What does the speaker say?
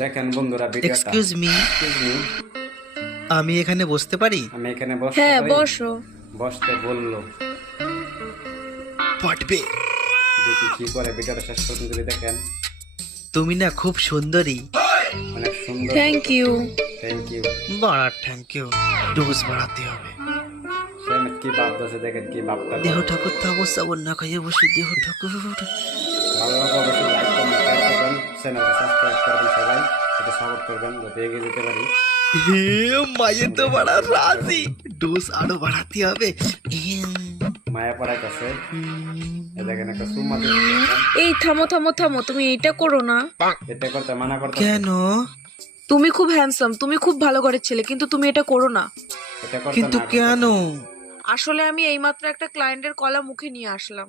দেখেন বন্ধুরা ভিডিওটা। এক্সকিউজ মি, আমি এখানে বসতে পারি? আমি এখানে বসতে হ্যাঁ পারি? বসো। বসতে বললো। পাটবে। দেখি কি করে, ভিডিওটা শেষ পর্যন্ত যদি দেখেন। তুমি না খুব সুন্দরী। অনেক সুন্দর। Thank you. Thank you. বাড়া থ্যাংক ইউ। ডোজ বাড়াতে হবে। সেম কি ভাবতেছে দেখেন, কি ভাবটা। দেহ ঠাকুর থাকো সাবন না খাইয়ে বসে দেহ ঠাকুর। ভালো লাগলে অবশ্যই লাইক কমেন্ট শেয়ার করবেন, চ্যানেলটা সাবস্ক্রাইব করবেন, সবাই এটা সাপোর্ট করবেন যাতে এগিয়ে যেতে পারি। হে মায়ের তো বাড়া রাজি। ডোজ আরো বাড়াতে হবে। মায়া পড়াইতেছে। দেখেন একটা সুমা দিচ্ছে। এই থামো থামো থামো, তুমি এইটা করো না। এটা করতে মানা করতে। কেন? তুমি খুব হ্যান্ডসাম, তুমি খুব ভালো ঘরের ছেলে, কিন্তু তুমি এটা করো না। এটা করতে কিন্তু না কেন? আসলে আমি এইমাত্র একটা ক্লায়েন্টের কলা মুখে নিয়ে আসলাম।